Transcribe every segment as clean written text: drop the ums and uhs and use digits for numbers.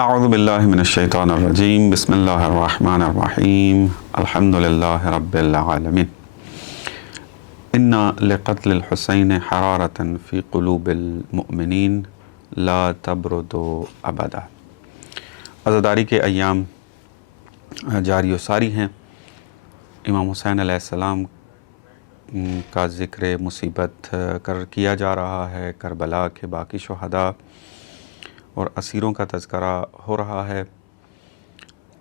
اعوذ باللہ من الشیطان الرجیم بسم اللہ الرحمن الرحیم الحمد للہ رب العالمین ان لقتل الحسین حرارۃ فی قلوب المؤمنین لا تبرد ابدا۔ عزاداری کے ایام جاری و ساری ہیں۔ امام حسین علیہ السلام کا ذکر مصیبت کیا جا رہا ہے، کربلا کے باقی شہداء اور اسیروں کا تذکرہ ہو رہا ہے۔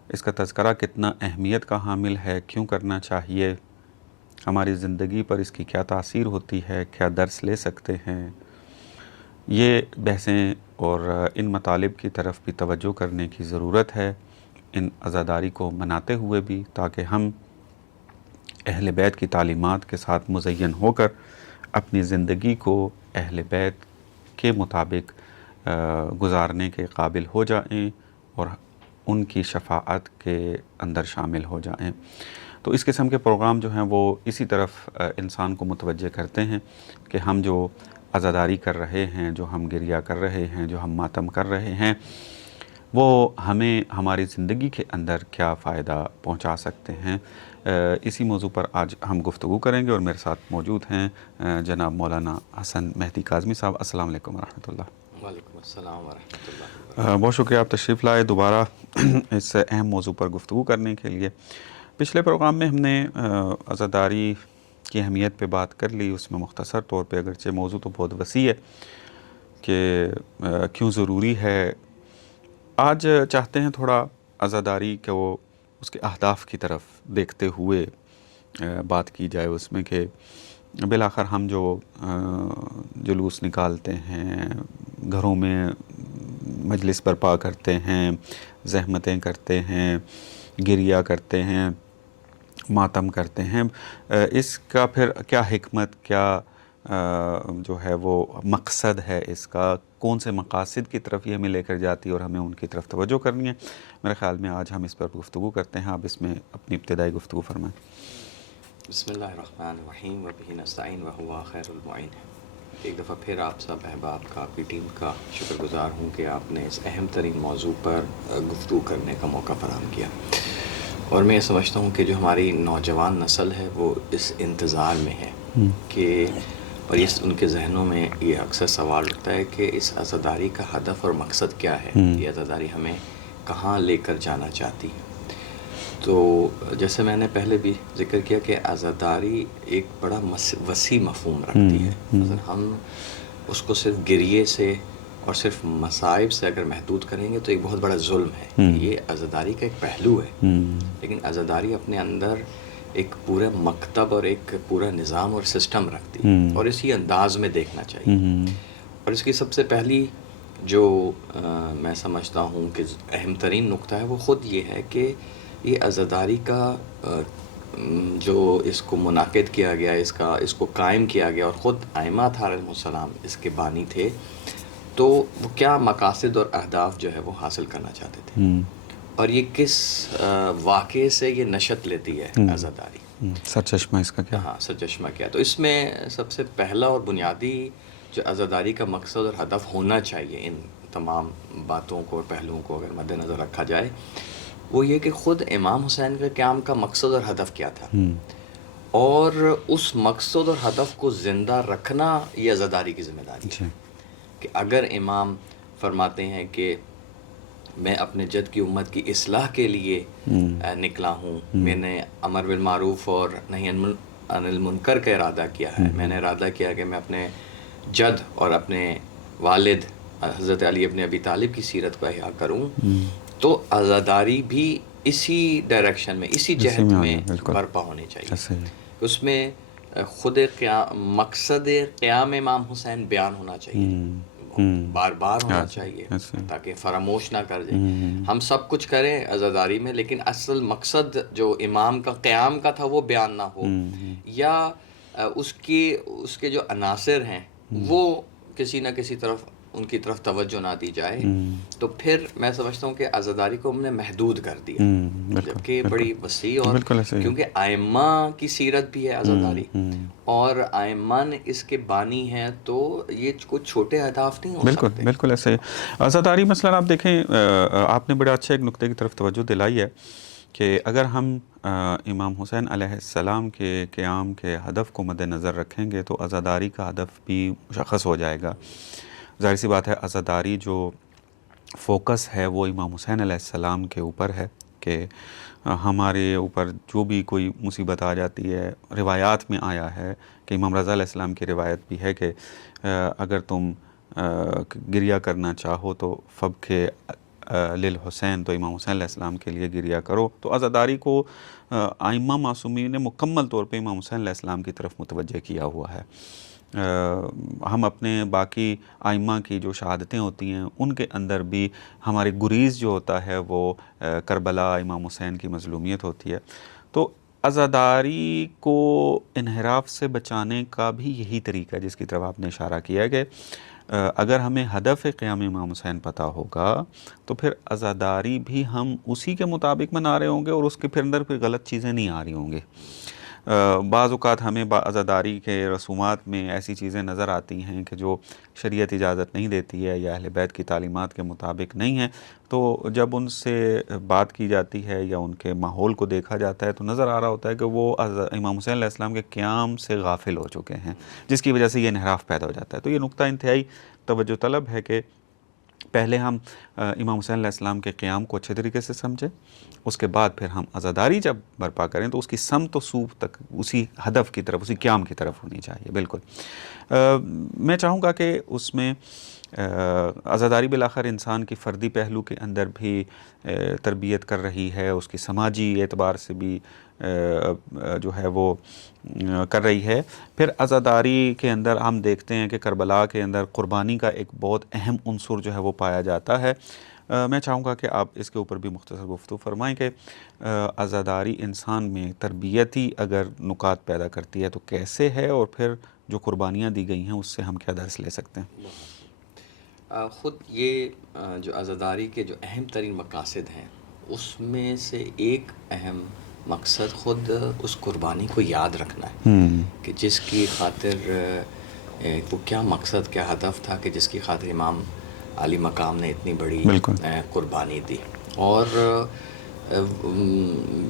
اس کا تذکرہ کتنا اہمیت کا حامل ہے، کیوں کرنا چاہیے، ہماری زندگی پر اس کی کیا تاثیر ہوتی ہے، کیا درس لے سکتے ہیں، یہ بحثیں اور ان مطالب کی طرف بھی توجہ کرنے کی ضرورت ہے، ان عزاداری کو مناتے ہوئے بھی، تاکہ ہم اہل بیت کی تعلیمات کے ساتھ مزین ہو کر اپنی زندگی کو اہل بیت کے مطابق گزارنے کے قابل ہو جائیں اور ان کی شفاعت کے اندر شامل ہو جائیں۔ تو اس قسم کے پروگرام جو ہیں وہ اسی طرف انسان کو متوجہ کرتے ہیں کہ ہم جو عزاداری کر رہے ہیں، جو ہم گریہ کر رہے ہیں، جو ہم ماتم کر رہے ہیں، وہ ہمیں ہماری زندگی کے اندر کیا فائدہ پہنچا سکتے ہیں۔ اسی موضوع پر آج ہم گفتگو کریں گے اور میرے ساتھ موجود ہیں جناب مولانا حسن مہدی کاظمی صاحب۔ السلام علیکم ورحمۃ اللہ۔ وعلیکم السلام ورحمۃ اللہ۔ بہت شکریہ آپ تشریف لائے دوبارہ اس اہم موضوع پر گفتگو کرنے کے لیے۔ پچھلے پروگرام میں ہم نے عزاداری کی اہمیت پہ بات کر لی، اس میں مختصر طور پہ، اگرچہ موضوع تو بہت وسیع ہے کہ کیوں ضروری ہے۔ آج چاہتے ہیں تھوڑا عزاداری کو اس کے اہداف کی طرف دیکھتے ہوئے بات کی جائے، اس میں کہ بالآخر ہم جو جلوس نکالتے ہیں، گھروں میں مجلس برپا کرتے ہیں، زحمتیں کرتے ہیں، گریہ کرتے ہیں، ماتم کرتے ہیں، اس کا پھر کیا حکمت، کیا جو ہے وہ مقصد ہے، اس کا کون سے مقاصد کی طرف یہ ہمیں لے کر جاتی ہے اور ہمیں ان کی طرف توجہ کرنی ہے۔ میرے خیال میں آج ہم اس پر گفتگو کرتے ہیں۔ آپ اس میں اپنی ابتدائی گفتگو فرمائیں۔ بسم اللہ الرحمن الرحیم وبہ نستعین وہو خیر المعین۔ ایک دفعہ پھر آپ سب احباب کا، آپ کی ٹیم کا شکر گزار ہوں کہ آپ نے اس اہم ترین موضوع پر گفتگو کرنے کا موقع فراہم کیا، اور میں یہ سمجھتا ہوں کہ جو ہماری نوجوان نسل ہے وہ اس انتظار میں ہے کہ، اور یہ ان کے ذہنوں میں یہ اکثر سوال اٹھتا ہے کہ اس عزاداری کا ہدف اور مقصد کیا ہے، یہ عزاداری ہمیں کہاں لے کر جانا چاہتی ہے۔ تو جیسے میں نے پہلے بھی ذکر کیا کہ عزاداری ایک بڑا وسیع مفہوم رکھتی ہے۔ اگر ہم اس کو صرف گریے سے اور صرف مصائب سے اگر محدود کریں گے تو ایک بہت بڑا ظلم ہے۔ یہ عزاداری کا ایک پہلو ہے، لیکن عزاداری اپنے اندر ایک پورا مکتب اور ایک پورا نظام اور سسٹم رکھتی ہے، اور اسی انداز میں دیکھنا چاہیے۔ اور اس کی سب سے پہلی جو میں سمجھتا ہوں کہ اہم ترین نقطہ ہے وہ خود یہ ہے کہ یہ عزاداری کا جو اس کو منعقد کیا گیا، اس کو قائم کیا گیا، اور خود ائمہ علیہ السلام اس کے بانی تھے، تو وہ کیا مقاصد اور اہداف جو ہے وہ حاصل کرنا چاہتے تھے، اور یہ کس واقعے سے یہ نشأت لیتی ہے عزاداری، سرچشمہ اس کا کیا؟ ہاں، سرچشمہ کیا۔ تو اس میں سب سے پہلا اور بنیادی جو عزاداری کا مقصد اور ہدف ہونا چاہیے، ان تمام باتوں کو اور پہلوؤں کو اگر مد نظر رکھا جائے، وہ یہ کہ خود امام حسین کے قیام کا مقصد اور ہدف کیا تھا، اور اس مقصد اور ہدف کو زندہ رکھنا یہ عزاداری کی ذمہ داری ہے۔ کہ اگر امام فرماتے ہیں کہ میں اپنے جد کی امت کی اصلاح کے لیے نکلا ہوں، میں نے امر بالمعروف اور نہی عن المنکر کا ارادہ کیا ہے، میں نے ارادہ کیا کہ میں اپنے جد اور اپنے والد حضرت علی ابن ابی طالب کی سیرت کو احیا کروں، تو عزاداری بھی اسی ڈائریکشن میں، اسی جہت میں برپا ہونی چاہیے۔ اس میں خود مقصد قیام امام حسین بیان ہونا چاہیے، بار بار ہونا چاہیے، تاکہ فراموش نہ کر جائیں۔ ہم سب کچھ کریں عزاداری میں، لیکن اصل مقصد جو امام کا قیام کا تھا وہ بیان نہ ہو، یا اس کے جو عناصر ہیں وہ کسی نہ کسی طرف ان کی طرف توجہ نہ دی جائے تو پھر میں سمجھتا ہوں کہ عزاداری کو ہم نے محدود کر دیا، جبکہ بڑی وسیع اور کیونکہ ائمہ کی سیرت بھی ہے عزاداری اور ائمہ نے اس کے بانی ہیں، تو یہ کچھ چھوٹے اہداف نہیں ہو سکتے۔ بالکل ایسے عزاداری مثلاً آپ دیکھیں، آپ نے بڑا اچھا ایک نقطے کی طرف توجہ دلائی ہے کہ اگر ہم امام حسین علیہ السلام کے قیام کے ہدف کو مد نظر رکھیں گے تو عزاداری کا ہدف بھی مشخص ہو جائے گا۔ ظاہر سی بات ہے عزاداری جو فوکس ہے وہ امام حسین علیہ السلام کے اوپر ہے کہ ہمارے اوپر جو بھی کوئی مصیبت آ جاتی ہے، روایات میں آیا ہے کہ امام رضا علیہ السلام کی روایت بھی ہے کہ اگر تم گریہ کرنا چاہو تو فبکے للحسین، تو امام حسین علیہ السلام کے لیے گریہ کرو۔ تو عزاداری کو ائمہ معصومین نے مکمل طور پہ امام حسین علیہ السلام کی طرف متوجہ کیا ہوا ہے۔ ہم اپنے باقی ائمہ کی جو شہادتیں ہوتی ہیں ان کے اندر بھی ہماری گریز جو ہوتا ہے وہ کربلا، امام حسین کی مظلومیت ہوتی ہے۔ تو عزاداری کو انحراف سے بچانے کا بھی یہی طریقہ ہے جس کی طرف آپ نے اشارہ کیا ہے کہ اگر ہمیں ہدف قیام امام حسین پتہ ہوگا تو پھر عزاداری بھی ہم اسی کے مطابق منا رہے ہوں گے اور اس کے پھر اندر کوئی غلط چیزیں نہیں آ رہی ہوں گی۔ بعض اوقات ہمیں عزاداری کے رسومات میں ایسی چیزیں نظر آتی ہیں کہ جو شریعت اجازت نہیں دیتی ہے یا اہل بیت کی تعلیمات کے مطابق نہیں ہیں، تو جب ان سے بات کی جاتی ہے یا ان کے ماحول کو دیکھا جاتا ہے تو نظر آ رہا ہوتا ہے کہ وہ امام حسین علیہ السلام کے قیام سے غافل ہو چکے ہیں، جس کی وجہ سے یہ انحراف پیدا ہو جاتا ہے۔ تو یہ نقطہ انتہائی توجہ طلب ہے کہ پہلے ہم امام حسین علیہ السلام کے قیام کو اچھے طریقے سے سمجھیں، اس کے بعد پھر ہم عزاداری جب برپا کریں تو اس کی سمت و سوب تک اسی ہدف کی طرف، اسی قیام کی طرف ہونی چاہیے۔ بالکل میں چاہوں گا کہ اس میں عزاداری بالآخر انسان کی فردی پہلو کے اندر بھی تربیت کر رہی ہے، اس کی سماجی اعتبار سے بھی جو ہے وہ کر رہی ہے۔ پھر عزاداری کے اندر ہم دیکھتے ہیں کہ کربلا کے اندر قربانی کا ایک بہت اہم عنصر جو ہے وہ پایا جاتا ہے۔ میں چاہوں گا کہ آپ اس کے اوپر بھی مختصر گفتگو فرمائیں کہ عزاداری انسان میں تربیتی اگر نکات پیدا کرتی ہے تو کیسے ہے، اور پھر جو قربانیاں دی گئی ہیں اس سے ہم کیا درس لے سکتے ہیں؟ خود یہ جو عزاداری کے جو اہم ترین مقاصد ہیں اس میں سے ایک اہم مقصد خود اس قربانی کو یاد رکھنا ہے کہ جس کی خاطر وہ کیا مقصد، کیا ہدف تھا کہ جس کی خاطر امام علی مقام نے اتنی بڑی قربانی دی۔ اور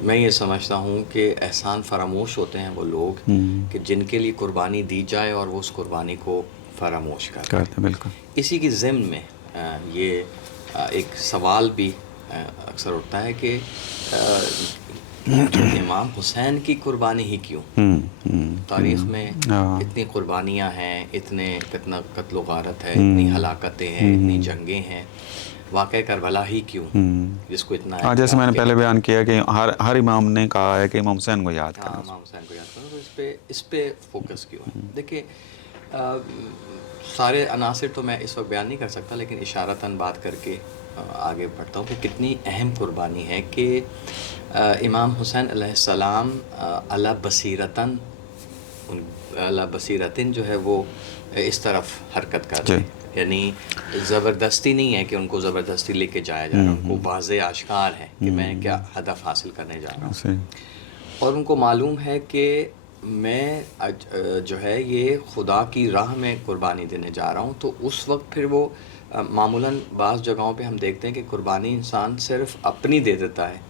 میں یہ سمجھتا ہوں کہ احسان فراموش ہوتے ہیں وہ لوگ کہ جن کے لیے قربانی دی جائے اور وہ اس قربانی کو فراموش کرتے ہیں۔ بالکل اسی کی ضمن میں یہ ایک سوال بھی اکثر اٹھتا ہے کہ امام حسین کی قربانی ہی کیوں؟ تاریخ میں اتنی قربانیاں ہیں، اتنا قتل و غارت ہے، اتنی ہلاکتیں ہیں، اتنی جنگیں ہیں، واقع کربلا ہی کیوں جس کو اتنا جیسے میں نے پہلے بیان کیا کہ ہر امام نے کہا ہے کہ امام حسین کو یاد کرنا، امام حسین کو یاد کرنا، تو اس پہ فوکس کیوں ہے؟ دیکھیے سارے عناصر تو میں اس وقت بیان نہیں کر سکتا، لیکن اشارتاً بات کر کے آگے بڑھتا ہوں کہ کتنی اہم قربانی ہے کہ امام حسین علیہ السلام علی بصیرتاً جو ہے وہ اس طرف حرکت کر رہے ہیں، یعنی زبردستی نہیں ہے کہ ان کو زبردستی لے کے جایا جا رہا ہے، ان کو واضح آشکار ہے کہ میں کیا ہدف حاصل کرنے جا رہا ہوں، اور ان کو معلوم ہے کہ میں جو ہے یہ خدا کی راہ میں قربانی دینے جا رہا ہوں۔ تو اس وقت پھر وہ معمولاً بعض جگہوں پہ ہم دیکھتے ہیں کہ قربانی انسان صرف اپنی دے دیتا ہے،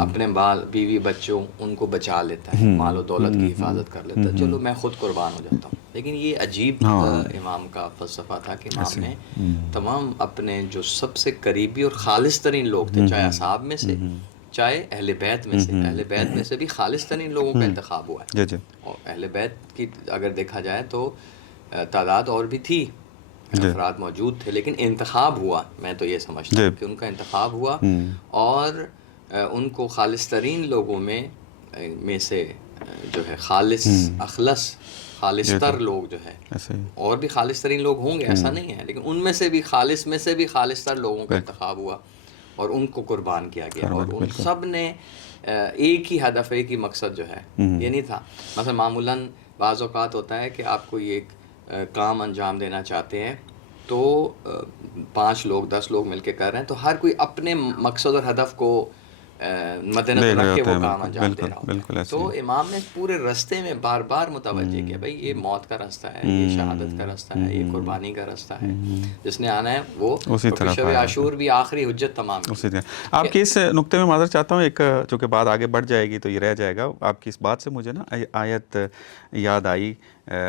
اپنے بال بیوی بچوں ان کو بچا لیتا ہے، مال و دولت کی حفاظت کر لیتا ہے، چلو میں خود قربان ہو جاتا ہوں۔ لیکن یہ عجیب امام کا فلسفہ تھا کہ امام نے تمام اپنے جو سب سے قریبی اور خالص ترین لوگ تھے، چاہے اصحاب میں سے، چاہے اہل بیت میں سے، اہل بیت میں سے بھی خالص ترین لوگوں کا انتخاب ہوا ہے، اور اہل بیت کی اگر دیکھا جائے تو تعداد اور بھی تھی، افراد موجود تھے، لیکن انتخاب ہوا، میں تو یہ سمجھتا ہوں کہ ان کا انتخاب ہوا اور ان کو خالص ترین لوگوں میں سے جو ہے خالص اخلص خالص تر لوگ جو ہے، اور بھی خالص ترین لوگ ہوں گے ایسا نہیں ہے، لیکن ان میں سے بھی خالص تر لوگوں کا انتخاب ہوا اور ان کو قربان کیا گیا، اور ان سب نے ایک ہی ہدف، ایک ہی مقصد جو ہے یہ نہیں تھا۔ مثلا معمولاً بعض اوقات ہوتا ہے کہ آپ کو یہ ایک کام انجام دینا چاہتے ہیں تو 5 لوگ 10 لوگ مل کے کر رہے ہیں تو ہر کوئی اپنے مقصد اور ہدف کو مد نظر رکھ کے وہ کام انجام دے رہا ہوتا ہے. تو امام نے پورے راستے میں بار بار متوجہ کیا بھائی یہ موت کا راستہ ہے, یہ شہادت کا راستہ ہے, یہ قربانی کا راستہ ہے, جس نے آنا ہے وہ شب عاشور بھی آخری حجت تمام اسی طرح. آپ کی اس نقطے میں معذرت چاہتا ہوں, ایک چونکہ بات آگے بڑھ جائے گی تو یہ رہ جائے گا, آپ کی اس بات سے مجھے نا آیت یاد آئی.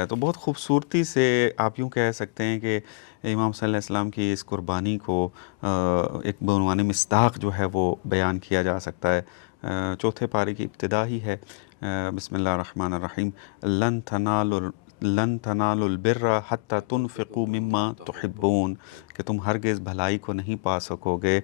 تو بہت خوبصورتی سے آپ یوں کہہ سکتے ہیں کہ امام صلی اللہ علیہ وسلم کی اس قربانی کو ایک بعنوان مصداق جو ہے وہ بیان کیا جا سکتا ہے. چوتھے پارے کی ابتدا ہی ہے, بسم اللہ الرحمن الرحیم, لن تنالوا البر حتی تنفقوا مما تحبون, کہ تم ہرگز بھلائی کو نہیں پا سکو گے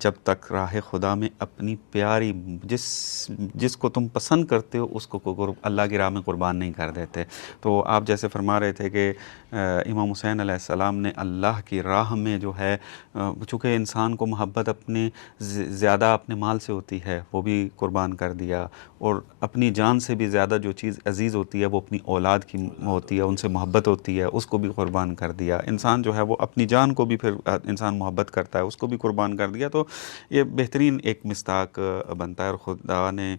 جب تک راہ خدا میں اپنی پیاری جس کو تم پسند کرتے ہو اس کو اللہ کی راہ میں قربان نہیں کر دیتے. تو آپ جیسے فرما رہے تھے کہ امام حسین علیہ السلام نے اللہ کی راہ میں جو ہے, چونکہ انسان کو محبت اپنے زیادہ اپنے مال سے ہوتی ہے وہ بھی قربان کر دیا, اور اپنی جان سے بھی زیادہ جو چیز عزیز ہوتی ہے وہ اپنی اولاد کی ہوتی ہے, ان سے محبت ہوتی ہے, اس کو بھی قربان کر دیا. انسان جو ہے وہ اپنی جان کو بھی پھر انسان محبت کرتا ہے, اس کو بھی قربان کر دیا. تو یہ بہترین ایک مصداق بنتا ہے, اور خدا نے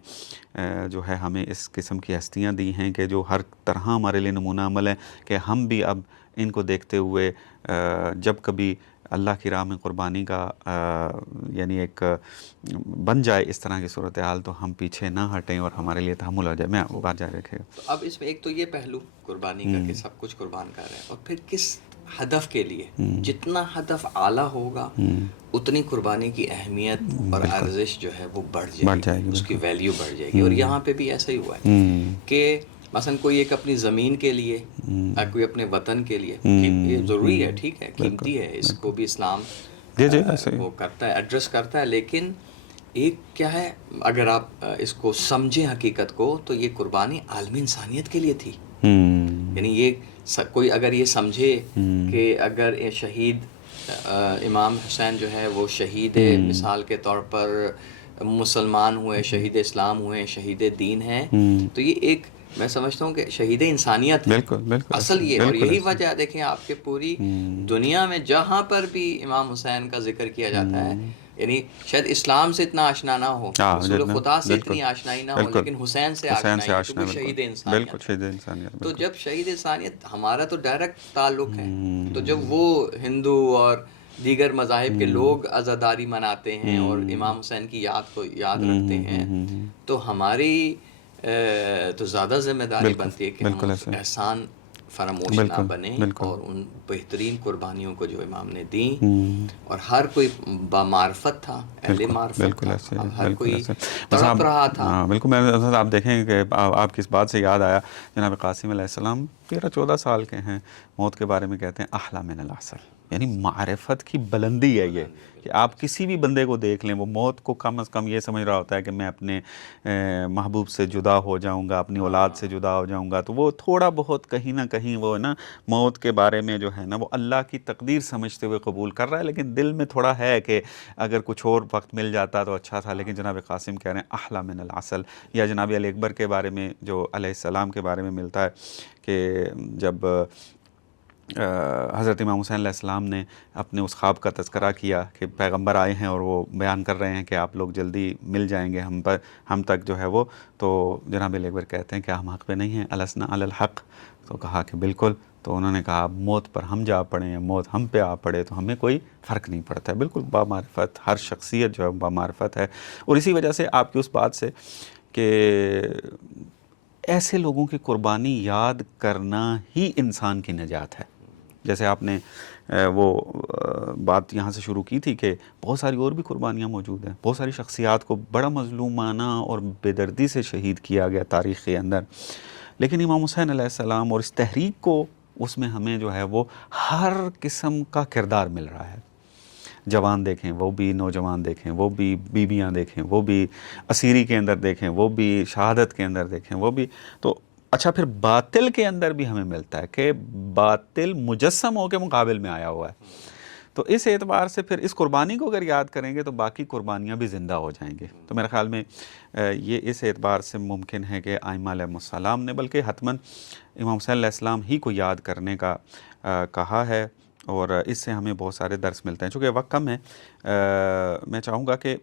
جو ہے ہمیں اس قسم کی ہستیاں دی ہیں کہ جو ہر طرح ہمارے لیے نمونہ عمل ہے, کہ ہم بھی اب ان کو دیکھتے ہوئے جب کبھی اللہ کی راہ میں قربانی کا یعنی ایک بن جائے اس طرح کی صورتحال تو ہم پیچھے نہ ہٹیں اور ہمارے لیے تحمل ہو جائے. میں بات جاری رکھے گا. تو اب اس میں ایک تو یہ پہلو قربانی کا کہ سب کچھ قربان کر رہے ہیں, اور پھر کس ہدف کے لیے, جتنا ہدف اعلیٰ ہوگا اتنی قربانی کی اہمیت اور ارزش جو ہے وہ بڑھ جائے گی, اس کی ویلیو بڑھ جائے گی. اور یہاں پہ بھی ایسا ہی ہوا ہے کہ مثلا کوئی ایک اپنی زمین کے لیے, کوئی اپنے وطن کے لیے, یہ ضروری ہے, ٹھیک ہے, قیمتی ہے, اس کو بھی اسلام وہ کرتا ہے, ایڈریس کرتا ہے. لیکن ایک کیا ہے, اگر آپ اس کو سمجھیں حقیقت کو, تو یہ قربانی عالمی انسانیت کے لیے تھی. یعنی یہ کوئی اگر یہ سمجھے کہ اگر شہید امام حسین جو ہے وہ شہید مثال کے طور پر مسلمان ہوئے, شہید اسلام ہوئے, شہید دین ہیں, تو یہ ایک میں سمجھتا ہوں کہ شہید انسانیت ہے اصل یہ. اور یہی وجہ ہے, دیکھیں آپ کے پوری دنیا میں جہاں پر بھی امام حسین کا ذکر کیا جاتا ہے, یعنی شاید اسلام سے اتنا آشنا نہ ہو, رسول خدا سے اتنی آشنائی نہ ہو, لیکن حسین سے آشنائی ہے, کیونکہ شہید انسانیت. تو جب شہید انسانیت, ہمارا تو ڈائریکٹ تعلق ہے, تو جب وہ ہندو اور دیگر مذاہب کے لوگ عزاداری مناتے ہیں اور امام حسین کی یاد کو یاد رکھتے ہیں, تو ہماری تو زیادہ ذمہ داری بنتی ہے کہ ہم احسان فراموش نہ بنیں, اور ان بہترین قربانیوں کو جو امام نے دیں, اور ہر کوئی بامعرفت تھا, اہل معرفت تھا, ہر کوئی تڑپ رہا تھا. بالکل. میں آپ دیکھیں کہ آپ کی اس بات سے یاد آیا, جناب قاسم علیہ السلام 13-14 سال کے ہیں, موت کے بارے میں کہتے ہیں احلی من العسل, یعنی معرفت کی بلندی ہے یہ, کہ آپ کسی بھی بندے کو دیکھ لیں وہ موت کو کم از کم یہ سمجھ رہا ہوتا ہے کہ میں اپنے محبوب سے جدا ہو جاؤں گا, اپنی اولاد سے جدا ہو جاؤں گا. تو وہ تھوڑا بہت کہیں نہ کہیں وہ نا موت کے بارے میں جو ہے نا وہ اللہ کی تقدیر سمجھتے ہوئے قبول کر رہا ہے, لیکن دل میں تھوڑا ہے کہ اگر کچھ اور وقت مل جاتا تو اچھا تھا. لیکن جناب قاسم کہہ رہے ہیں احلی من العسل. یا جناب علی اکبر کے بارے میں جو علیہ السلام کے بارے میں ملتا ہے کہ جب حضرت امام حسین علیہ السلام نے اپنے اس خواب کا تذکرہ کیا کہ پیغمبر آئے ہیں اور وہ بیان کر رہے ہیں کہ آپ لوگ جلدی مل جائیں گے ہم تک جو ہے وہ, تو جناب علی اکبر کہتے ہیں کہ ہم حق پہ نہیں ہیں, السنا علی الحق. تو کہا کہ بالکل. تو انہوں نے کہا موت پر ہم جا پڑیں یا موت ہم پہ آ پڑے تو ہمیں کوئی فرق نہیں پڑتا ہے. بالکل بامعرفت, ہر شخصیت جو ہے بامعرفت ہے. اور اسی وجہ سے آپ کی اس بات سے کہ ایسے لوگوں کی قربانی یاد کرنا ہی انسان کی نجات ہے. جیسے آپ نے وہ بات یہاں سے شروع کی تھی کہ بہت ساری اور بھی قربانیاں موجود ہیں, بہت ساری شخصیات کو بڑا مظلومانہ اور بے دردی سے شہید کیا گیا تاریخ کے اندر, لیکن امام حسین علیہ السلام اور اس تحریک کو, اس میں ہمیں جو ہے وہ ہر قسم کا کردار مل رہا ہے. جوان دیکھیں وہ بھی, نوجوان دیکھیں وہ بھی, بیویاں دیکھیں وہ بھی, اسیری کے اندر دیکھیں وہ بھی, شہادت کے اندر دیکھیں وہ بھی. تو اچھا پھر باطل کے اندر بھی ہمیں ملتا ہے کہ باطل مجسم ہو کے مقابل میں آیا ہوا ہے. تو اس اعتبار سے پھر اس قربانی کو اگر یاد کریں گے تو باقی قربانیاں بھی زندہ ہو جائیں گے. تو میرے خیال میں یہ اس اعتبار سے ممکن ہے کہ ائمہ علیہ السلام نے بلکہ حتماً امام صلی اللہ علیہ السلام ہی کو یاد کرنے کا کہا ہے. اور اس سے ہمیں بہت سارے درس ملتے ہیں. چونکہ وقت کم ہے میں چاہوں گا کہ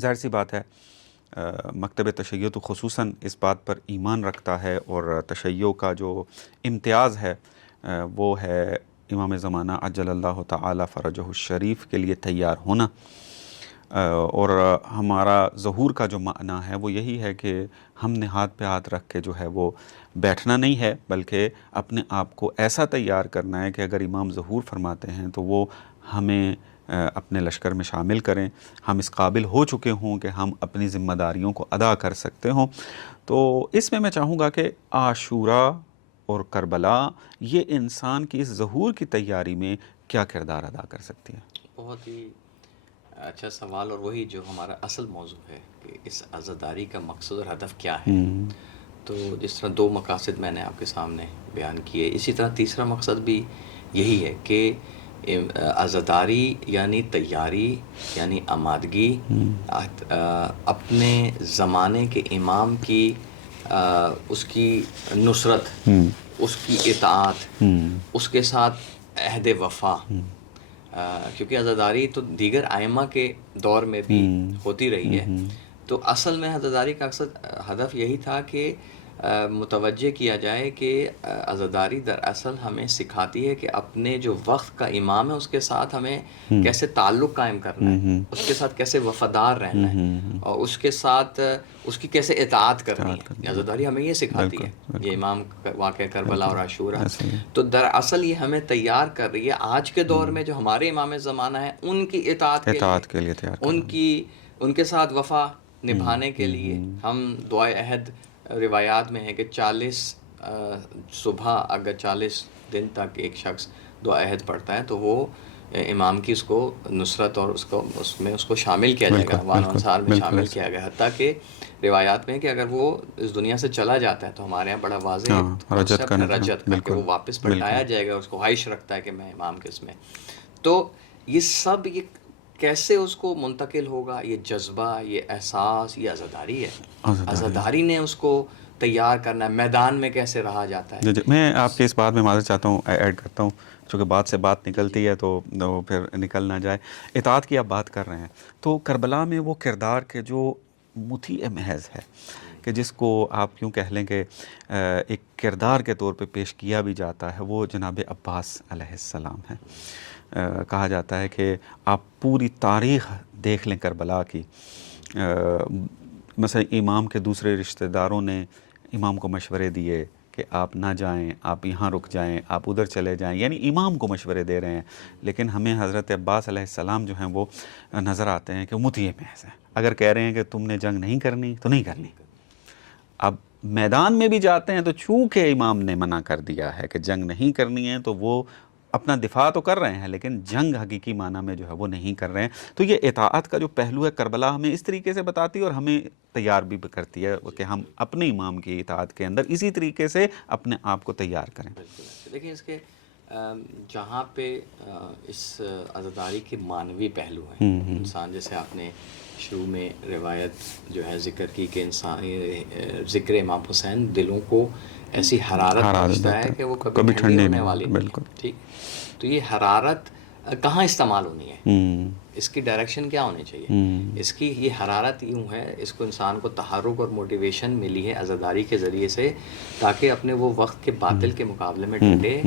ظاہر سی بات ہے مکتب تشیع تو خصوصاً اس بات پر ایمان رکھتا ہے اور تشیع کا جو امتیاز ہے وہ ہے امام زمانہ عجل اللہ تعالی فرجہ الشریف کے لیے تیار ہونا. اور ہمارا ظہور کا جو معنی ہے وہ یہی ہے کہ ہم نے ہاتھ پہ ہاتھ رکھ کے جو ہے وہ بیٹھنا نہیں ہے، بلکہ اپنے آپ کو ایسا تیار کرنا ہے کہ اگر امام ظہور فرماتے ہیں تو وہ ہمیں اپنے لشکر میں شامل کریں، ہم اس قابل ہو چکے ہوں کہ ہم اپنی ذمہ داریوں کو ادا کر سکتے ہوں. تو اس میں چاہوں گا کہ عاشوراء اور کربلا یہ انسان کی اس ظہور کی تیاری میں کیا کردار ادا کر سکتی ہے؟ بہت ہی اچھا سوال، اور وہی جو ہمارا اصل موضوع ہے کہ اس عزاداری کا مقصد اور ہدف کیا ہے. تو جس طرح 2 مقاصد میں نے آپ کے سامنے بیان کیے، اسی طرح تیسرا مقصد بھی یہی ہے کہ عزاداری یعنی تیاری، یعنی آمادگی، اپنے زمانے کے امام کی اس کی نصرت، اس کی اطاعت، اس کے ساتھ عہد وفا. کیونکہ عزاداری تو دیگر ائمہ کے دور میں بھی ہوتی رہی ہے. تو اصل میں عزاداری کا ہدف یہی تھا کہ متوجہ کیا جائے کہ عزاداری دراصل ہمیں سکھاتی ہے کہ اپنے جو وقت کا امام ہے اس کے ساتھ ہمیں کیسے تعلق قائم کرنا ہے، اس کے ساتھ کیسے وفادار رہنا ہے، اور اس کے ساتھ اس کی کیسے اطاعت کرنی ہے. عزاداری ہمیں یہ سکھاتی ہے. یہ امام واقعہ کربلا اور عاشوراء تو دراصل یہ ہمیں تیار کر رہی ہے آج کے دور میں جو ہمارے امام زمانہ ہیں ان کی اطاعت کے لیے تیار، ان کے ساتھ وفا نبھانے کے لیے. ہم دعائے عہد روایات میں ہے کہ 40 صبح اگر 40 دن تک ایک شخص دعا عہد پڑھتا ہے تو وہ امام کی اس کو نصرت اور اس کو شامل کیا جائے گا، وان انصار میں شامل کیا گیا. حتیٰ کہ روایات میں کہ اگر وہ اس دنیا سے چلا جاتا ہے تو ہمارے یہاں بڑا واضح کنسیپٹ ہے رجت کا کہ وہ واپس پلٹایا جائے گا، اس کو عائش رکھتا ہے کہ میں امام کے اس میں. تو یہ سب یہ کیسے اس کو منتقل ہوگا، یہ جذبہ، یہ احساس، یہ عزاداری ہے. عزاداری نے اس کو تیار کرنا ہے. میدان میں کیسے رہا جاتا ہے. میں آپ کے اس بات میں معذرت چاہتا ہوں، ایڈ کرتا ہوں چونکہ بات سے بات نکلتی ہے تو پھر نکل نہ جائے. اطاعت کی آپ بات کر رہے ہیں تو کربلا میں وہ کردار کے جو مطیع محض ہے کہ جس کو آپ کیوں کہہ لیں کہ ایک کردار کے طور پہ پیش کیا بھی جاتا ہے، وہ جناب عباس علیہ السلام ہے. کہا جاتا ہے کہ آپ پوری تاریخ دیکھ لیں کربلا کی، مثلا امام کے دوسرے رشتہ داروں نے امام کو مشورے دیے کہ آپ نہ جائیں، آپ یہاں رک جائیں، آپ ادھر چلے جائیں، یعنی امام کو مشورے دے رہے ہیں. لیکن ہمیں حضرت عباس علیہ السلام جو ہیں وہ نظر آتے ہیں کہ مطیع محض ہیں. اگر کہہ رہے ہیں کہ تم نے جنگ نہیں کرنی تو نہیں کرنی. اب میدان میں بھی جاتے ہیں تو چونکہ امام نے منع کر دیا ہے کہ جنگ نہیں کرنی ہے تو وہ اپنا دفاع تو کر رہے ہیں لیکن جنگ حقیقی معنی میں جو ہے وہ نہیں کر رہے ہیں. تو یہ اطاعت کا جو پہلو ہے کربلا ہمیں اس طریقے سے بتاتی ہے اور ہمیں تیار بھی کرتی ہے کہ ہم اپنے امام کی اطاعت کے اندر اسی طریقے سے اپنے آپ کو تیار کریں. بالکل. دیکھیں اس کے جہاں پہ اس عزاداری کے معنوی پہلو ہیں، انسان جیسے آپ نے شروع میں روایت جو ہے ذکر کی کہ انسان ذکر امام حسین دلوں کو ایسی حرارت پہنچتا ہے کہ وہ کبھی ٹھنڈی ہونے والی نہیں ہے. ٹھیک، تو یہ حرارت کہاں استعمال ہونی ہے، اس کی ڈائریکشن کیا ہونی چاہیے. اس کی یہ حرارت یوں ہے، اس کو انسان کو تحرک اور موٹیویشن ملی ہے عزاداری کے ذریعے سے تاکہ اپنے وہ وقت کے باطل کے مقابلے میں ڈٹے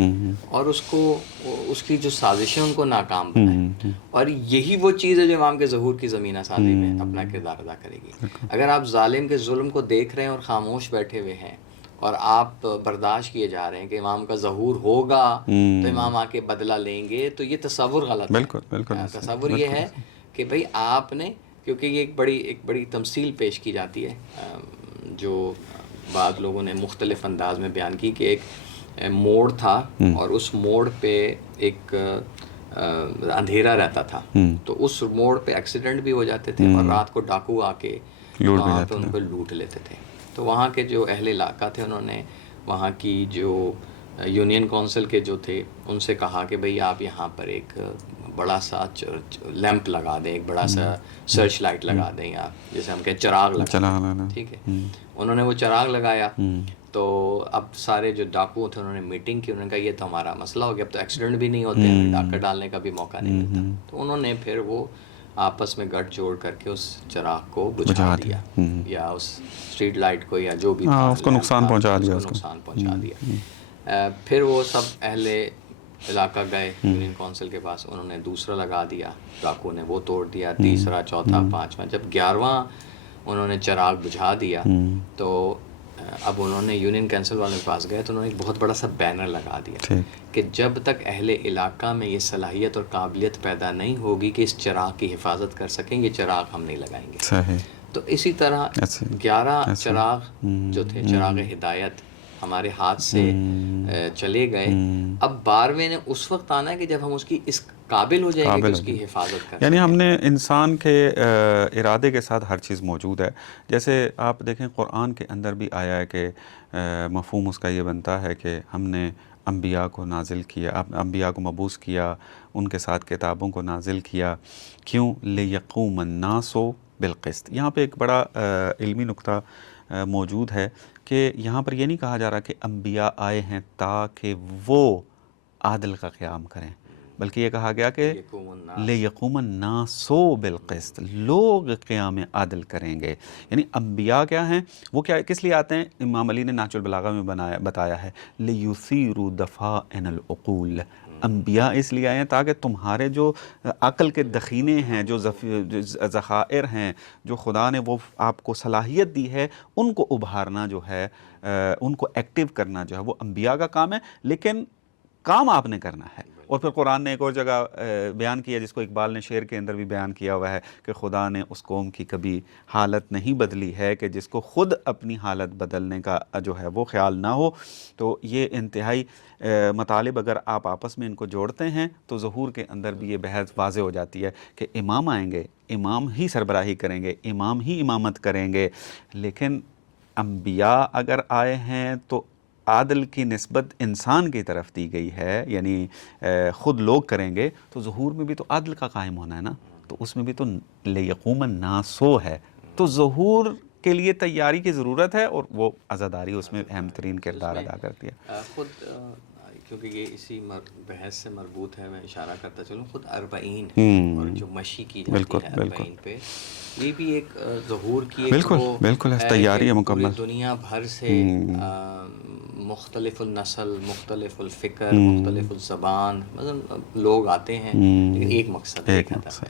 اور اس کی جو سازشیں ان کو ناکام بنائے. اور یہی وہ چیز ہے جو امام کے ظہور کی زمینہ سازی میں اپنا کردار ادا کرے گی. اگر آپ ظالم کے ظلم کو دیکھ رہے ہیں اور خاموش بیٹھے ہوئے ہیں اور آپ برداشت کیے جا رہے ہیں کہ امام کا ظہور ہوگا تو امام آ کے بدلہ لیں گے، تو یہ تصور غلط ہے. تصور یہ ہے کہ بھئی آپ نے، کیونکہ یہ ایک بڑی تمثیل پیش کی جاتی ہے جو بعض لوگوں نے مختلف انداز میں بیان کی کہ ایک موڑ تھا اور اس موڑ پہ ایک اندھیرا رہتا تھا، تو اس موڑ پہ ایکسیڈنٹ بھی ہو جاتے تھے اور رات کو ڈاکو آ کے وہاں پہ ان کو لوٹ لیتے تھے. تو وہاں کے جو اہل علاقہ تھے انہوں نے وہاں کی جو یونین کونسل کے جو تھے ان سے کہا کہ بھئی آپ یہاں پر ایک بڑا سا لیمپ لگا دیں، ایک بڑا سا سرچ لائٹ لگا دیں، یا جیسے ہم کہیں چراغ لگا دیں. ٹھیک ہے، انہوں نے وہ چراغ لگایا تو اب سارے جو ڈاکو تھے انہوں نے میٹنگ کی, انہوں نے کہا یہ تو ہمارا مسئلہ ہو گیا, اب تو ایکسیڈنٹ بھی نہیں ہوتے ہیں, ڈاکہ ڈالنے کا بھی موقع نہیں ملتا. تو انہوں نے پھر وہ آپس میں گٹھ جوڑ کر کے اس چراغ کو بجھا دیا, یا اس اسٹریٹ لائٹ کو, یا جو بھی تھا اس کو نقصان پہنچا دیا, اس کو نقصان پہنچا دیا. پھر وہ سب اہل علاقہ گئے یونین کونسل کے پاس, انہوں نے دوسرا لگا دیا, ڈاکو نے وہ توڑ دیا, تیسرا, چوتھا, پانچواں. جب 11واں انہوں نے چراغ بجھا دیا تو اب انہوں نے یونین کونسل والوں کے پاس گئے تو انہوں نے ایک بہت بڑا سا بینر لگا دیا کہ جب تک اہل علاقہ میں یہ صلاحیت اور قابلیت پیدا نہیں ہوگی کہ اس چراغ کی حفاظت کر سکیں, یہ چراغ ہم نہیں لگائیں گے. تو اسی طرح 11 چراغ جو تھے, چراغ ہدایت, ہمارے ہاتھ سے چلے گئے. اب 12ویں نے اس وقت آنا ہے کہ جب ہم اس کی اس قابل ہو جائیں گے کہ اس کی حفاظت کر یعنی ہم نے انسان کے ارادے کے ساتھ ہر چیز موجود ہے. جیسے آپ دیکھیں قرآن کے اندر بھی آیا ہے کہ مفہوم اس کا یہ بنتا ہے کہ ہم نے انبیاء کو نازل کیا, انبیاء کو مبعوث کیا, ان کے ساتھ کتابوں کو نازل کیا, کیوں؟ لیقوم الناس بالقسط. یہاں پہ ایک بڑا علمی نقطہ موجود ہے کہ یہاں پر یہ نہیں کہا جا رہا کہ انبیاء آئے ہیں تاکہ وہ عدل کا قیام کریں, بلکہ یہ کہا گیا کہ لیقوم الناس بالقسط, لوگ قیام عدل کریں گے. یعنی انبیاء کیا ہیں, وہ کیا کس لیے آتے ہیں؟ امام علی نے نہج البلاغہ میں بتایا ہے لیثیروا دفائن العقول. انبیاء اس لیے آئے ہیں تاکہ تمہارے جو عقل کے دخینے ہیں, جو ذخائر ہیں, جو خدا نے وہ آپ کو صلاحیت دی ہے, ان کو ابھارنا جو ہے, ان کو ایکٹیو کرنا جو ہے وہ انبیاء کا کام ہے. لیکن کام آپ نے کرنا ہے. اور پھر قرآن نے ایک اور جگہ بیان کیا جس کو اقبال نے شعر کے اندر بھی بیان کیا ہوا ہے کہ خدا نے اس قوم کی کبھی حالت نہیں بدلی ہے کہ جس کو خود اپنی حالت بدلنے کا جو ہے وہ خیال نہ ہو. تو یہ انتہائی مطالب اگر آپ آپس میں ان کو جوڑتے ہیں تو ظہور کے اندر بھی یہ بحث واضح ہو جاتی ہے کہ امام آئیں گے, امام ہی سربراہی کریں گے, امام ہی امامت کریں گے. لیکن انبیاء اگر آئے ہیں تو عادل کی نسبت انسان کی طرف دی گئی ہے, یعنی خود لوگ کریں گے. تو ظہور میں بھی تو عدل کا قائم ہونا ہے نا, تو اس میں بھی تو لیقوم الناس ہے. تو ظہور کے لیے تیاری کی ضرورت ہے, اور وہ عزاداری اس میں اہم ترین کردار ادا کرتی ہے. خود کیونکہ یہ اسی بحث سے مربوط ہے, میں اشارہ کرتا چلوں, خود 40 اور جو مشی کی جاتی ہے 40 پہ, یہ بھی ایک ظہور کی ایک بالکل تیاری ہے مکمل. پوری دنیا بھر سے مختلف النسل, مختلف الفکر, مختلف الزبان, مطلب لوگ آتے ہیں, لیکن ایک مقصد ہے,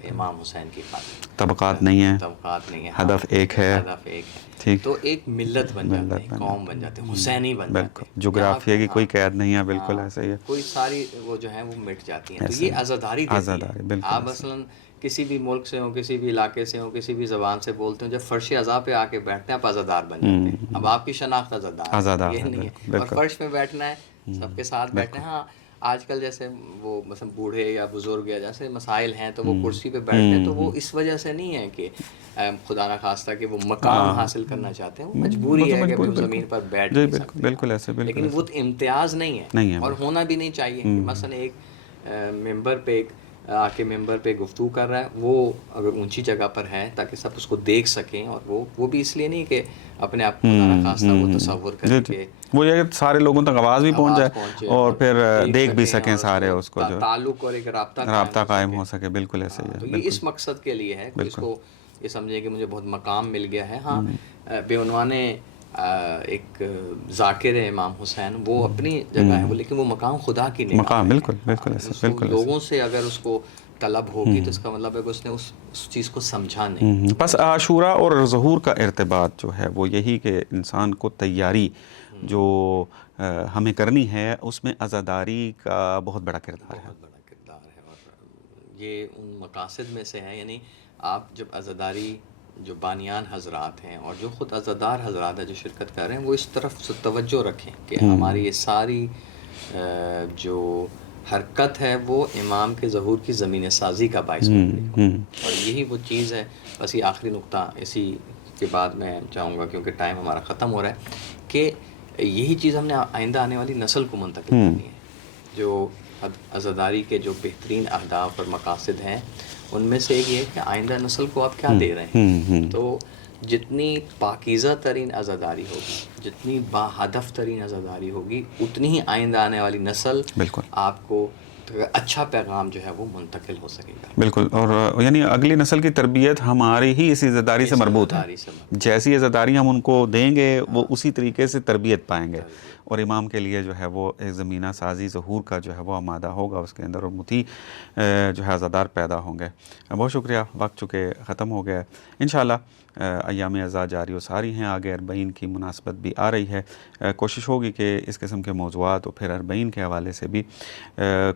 امام حسین کی خاطر. طبقات نہیں ہیں, طبقات نہیں ہیں, ہدف ایک ہے, ہدف ایک ہے. تو ایک ملت بن جاتے ہیں, قوم بن جاتے ہیں, حسینی بن جاتے ہیں. جغرافیہ کی کوئی قید نہیں ہے, بالکل ایسا ہی ہے. کوئی ساری وہ جو ہیں وہ مٹ جاتی ہیں. تو یہ عزاداری دیتی ہے. آپ مثلاً کسی بھی ملک سے ہوں, کسی بھی علاقے سے ہوں, کسی بھی زبان سے بولتے ہیں, جب فرش عزا پہ آ کے بیٹھتے ہیں آپ عزادار بن جاتے ہیں. اب آپ کی شناخت عزادار ہے, یہ نہیں ہے. اور فرش میں بیٹھنا ہے, سب کے ساتھ بیٹھنا ہے. ہاں آج کل جیسے وہ مثلا بوڑھے یا بزرگ یا جیسے مسائل ہیں تو وہ کرسی پہ بیٹھتے ہیں, تو وہ اس وجہ سے نہیں ہے کہ خدا نہ خواستہ کہ وہ مقام حاصل کرنا چاہتے ہیں, وہ مجبوری ہے کہ وہ زمین پر بیٹھ نہیں سکتے. بالکل ایسے, لیکن وہ امتیاز نہیں ہے, اور ہونا بھی نہیں چاہیے. مثلا ایک ممبر پہ ایک آ کے ممبر پہ گفتگو کر رہا ہے, وہ اگر اونچی جگہ پر ہے تاکہ سب اس کو دیکھ سکیں, اور وہ بھی اس لیے نہیں کہ اپنے آپ کو خدا نہ خواستہ وہ تصور کریں کہ وہ یہ سارے لوگوں تک آواز بھی پہنچ جائے اور پھر دیکھ بھی سکیں سارے, اس کو جو تعلق اور ایک رابطہ قائم ہو سکے. بالکل ایسے ہی ہے. تو یہ اس مقصد کے لیے ہے کہ اس کو یہ سمجھے کہ مجھے بہت مقام مل گیا ہے. ہاں بے عنوان ایک ذاکر ہے امام حسین, وہ اپنی جگہ ہے وہ, لیکن وہ مقام خدا کی نگاہ مقام. بالکل بالکل ایسے, بالکل لوگوں سے اگر اس کو طلب ہوگی تو اس کا مطلب ہے کہ اس نے اس چیز کو سمجھا نہیں. بس عاشورہ اور ظہور کا ارتباط جو ہے وہ یہی کہ انسان کو تیاری جو ہمیں کرنی ہے اس میں عزاداری کا بہت بڑا کردار ہے. بہت بڑا کردار ہے, اور یہ ان مقاصد میں سے ہے. یعنی آپ جب عزاداری جو بانیان حضرات ہیں اور جو خود عزادار حضرات ہیں جو شرکت کر رہے ہیں, وہ اس طرف سے توجہ رکھیں کہ ہماری یہ ساری جو حرکت ہے وہ امام کے ظہور کی زمین سازی کا باعث بن رہی ہے. اور یہی وہ چیز ہے. بس یہ آخری نقطہ اسی کے بعد میں چاہوں گا, کیونکہ ٹائم ہمارا ختم ہو رہا ہے, کہ یہی چیز ہم نے آئندہ آنے والی نسل کو منتقل کرنی ہے. جو عزاداری کے جو بہترین اہداف اور مقاصد ہیں ان میں سے ایک یہ ہے کہ آئندہ نسل کو آپ کیا دے رہے ہیں. تو جتنی پاکیزہ ترین عزاداری ہوگی، جتنی با ہدف ترین عزاداری ہوگی، اتنی ہی آئندہ آنے والی نسل بالکل آپ کو اچھا پیغام جو ہے وہ منتقل ہو سکے گا. بالکل. اور یعنی اگلی نسل کی تربیت ہماری ہی اس عزاداری سے مربوط ہے. جیسی عزاداری ہم ان کو دیں گے وہ اسی طریقے سے تربیت پائیں گے. اور امام کے لیے جو ہے وہ ایک زمینہ سازی ظہور کا جو ہے وہ آمادہ ہوگا اس کے اندر، اور مطیع جو ہے عزادار پیدا ہوں گے. بہت شکریہ. وقت چونکہ ختم ہو گیا. انشاءاللہ ایام عزا جاری و ساری ہیں، آگے 40 کی مناسبت بھی آ رہی ہے. کوشش ہوگی کہ اس قسم کے موضوعات اور پھر 40 کے حوالے سے بھی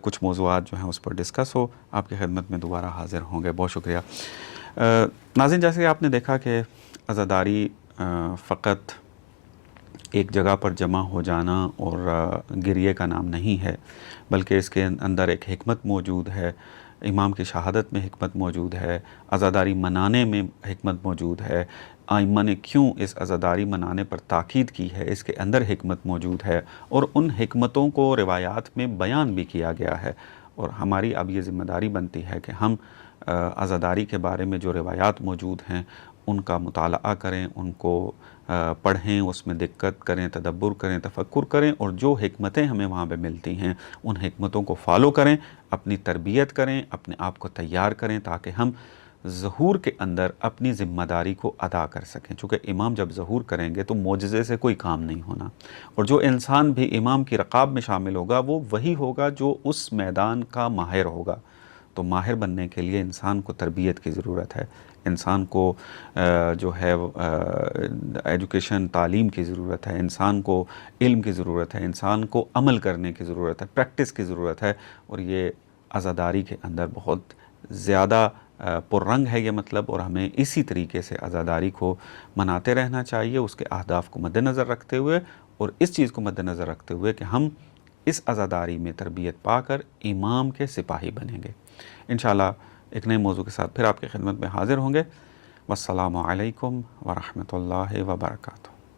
کچھ موضوعات جو ہیں اس پر ڈسکس ہو. آپ کی خدمت میں دوبارہ حاضر ہوں گے. بہت شکریہ. ناظرین، جیسے کہ آپ نے دیکھا کہ عزاداری فقط ایک جگہ پر جمع ہو جانا اور گریے کا نام نہیں ہے، بلکہ اس کے اندر ایک حکمت موجود ہے. امام کی شہادت میں حکمت موجود ہے، عزاداری منانے میں حکمت موجود ہے. ائمہ نے کیوں اس عزاداری منانے پر تاکید کی ہے، اس کے اندر حکمت موجود ہے، اور ان حکمتوں کو روایات میں بیان بھی کیا گیا ہے. اور ہماری اب یہ ذمہ داری بنتی ہے کہ ہم عزاداری کے بارے میں جو روایات موجود ہیں ان کا مطالعہ کریں، ان کو پڑھیں، اس میں دقت کریں، تدبر کریں، تفکر کریں، اور جو حکمتیں ہمیں وہاں پہ ملتی ہیں ان حکمتوں کو فالو کریں، اپنی تربیت کریں، اپنے آپ کو تیار کریں تاکہ ہم ظہور کے اندر اپنی ذمہ داری کو ادا کر سکیں. چونکہ امام جب ظہور کریں گے تو معجزے سے کوئی کام نہیں ہونا، اور جو انسان بھی امام کی رقاب میں شامل ہوگا وہ وہی ہوگا جو اس میدان کا ماہر ہوگا. تو ماہر بننے کے لیے انسان کو تربیت کی ضرورت ہے، انسان کو جو ہے ایجوکیشن، تعلیم کی ضرورت ہے، انسان کو علم کی ضرورت ہے، انسان کو عمل کرنے کی ضرورت ہے، پریکٹس کی ضرورت ہے. اور یہ عزاداری کے اندر بہت زیادہ پررنگ ہے یہ مطلب، اور ہمیں اسی طریقے سے عزاداری کو مناتے رہنا چاہیے، اس کے اہداف کو مد نظر رکھتے ہوئے، اور اس چیز کو مد نظر رکھتے ہوئے کہ ہم اس عزاداری میں تربیت پا کر امام کے سپاہی بنیں گے. انشاءاللہ ایک نئے موضوع کے ساتھ پھر آپ کی خدمت میں حاضر ہوں گے. والسلام علیکم ورحمۃ اللہ وبرکاتہ.